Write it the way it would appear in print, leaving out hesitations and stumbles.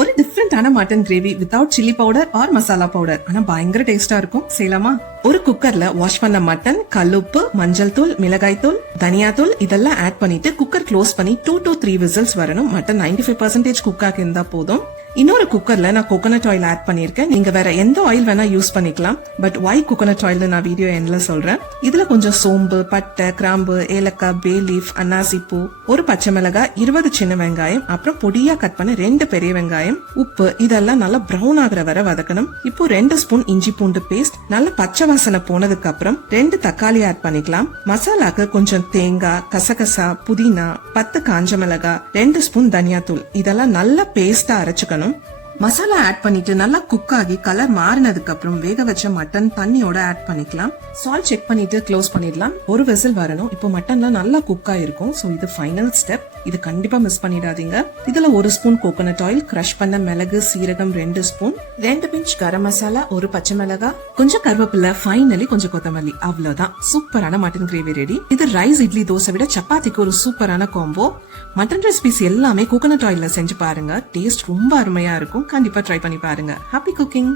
ஒரு டிஃப்ரெண்டான mutton gravy without chilli powder R masala powder, ஆனா பயங்கர டேஸ்டா இருக்கும். செய்யலாமா? ஒரு குக்கர்ல வாஷ் பண்ண மட்டன், கல்லுப்பு, மஞ்சள் தூள், மிளகாய் தூள், தனியா தூள் இதெல்லாம் ஆட் பண்ணிட்டு குக்கர் க்ளோஸ் பண்ணி 2 to 3 விசில்ஸ் வரணும். மட்டன் 95% குக் ஆகி இருந்தா போதும். இன்னொரு குக்கர்ல நான் கோகோனட் ஆயில் ஆட் பண்ணிருக்கேன். நீங்க வேற எந்த ஆயில் வேணா யூஸ் பண்ணிக்கலாம். பட் ஒய் கோகோனட் ஆயில் நான் வீடியோ எண்ட்ல சொல்றேன். இதுல கொஞ்சம் சோம்பு, பட்டை, கிராம்பு, ஏலக்காய், பே லீஃப், அன்னாசி பூ, ஒரு பச்சை மிளகாய், 20 சின்ன வெங்காயம், அப்புறம் பொடியா கட் பண்ண 2 பெரிய வெங்காயம், உப்பு இதெல்லாம் நல்லா பிரவுன் ஆகுற வரை வதக்கணும். இப்போ 2 ஸ்பூன் இஞ்சி பூண்டு பேஸ்ட் நல்லா பச்சை வாசனை போனதுக்கு அப்புறம் 2 தக்காளி ஆட் பண்ணிக்கலாம். மசாலாக்கு கொஞ்சம் தேங்காய், கசகசா, புதினா, 10 காஞ்ச மிளகாய், 2 ஸ்பூன் தனியா தூள் இதெல்லாம் நல்லா பேஸ்டா அரைச்சுக்கணும். மசாலா ஆட் பண்ணிட்டு நல்லா குக் ஆகி கலர் மாறினதுக்கு அப்புறம் வேக வச்ச மட்டன் தண்ணியோட ஆட் பண்ணிக்கலாம். சால்ட் செக் பண்ணிட்டு க்ளோஸ் பண்ணிடலாம். ஒரு விசில் வரணும். இப்போ மட்டன்லாம் நல்லா குக் ஆயிருக்கும். சோ இது ஃபைனல் ஸ்டெப். இது கண்டிப்பா மிஸ் பண்ணிடாதீங்க. இதுல 1 ஸ்பூன் கோகோனட் ஆயில், கிரஷ் பண்ண மிளகு, சீரகம் 2 ஸ்பூன், 2 பிஞ்ச் கரம் மசாலா, ஒரு பச்சை மிளகாய், கொஞ்சம் கருவேப்பிலை, ஃபைனலி கொஞ்சம் கொத்தமல்லி. அவ்வளவுதான், சூப்பரான மட்டன் கிரேவி ரெடி. இது ரைஸ், இட்லி, தோசை விட சப்பாத்திக்கு ஒரு சூப்பரான காம்போ. மட்டன் ரெசிபிஸ் எல்லாமே கோகோனட் ஆயில்ல செஞ்சு பாருங்க. டேஸ்ட் ரொம்ப அருமையா இருக்கும். கண்டிப்பா ட்ரை பண்ணி பாருங்க. Happy cooking.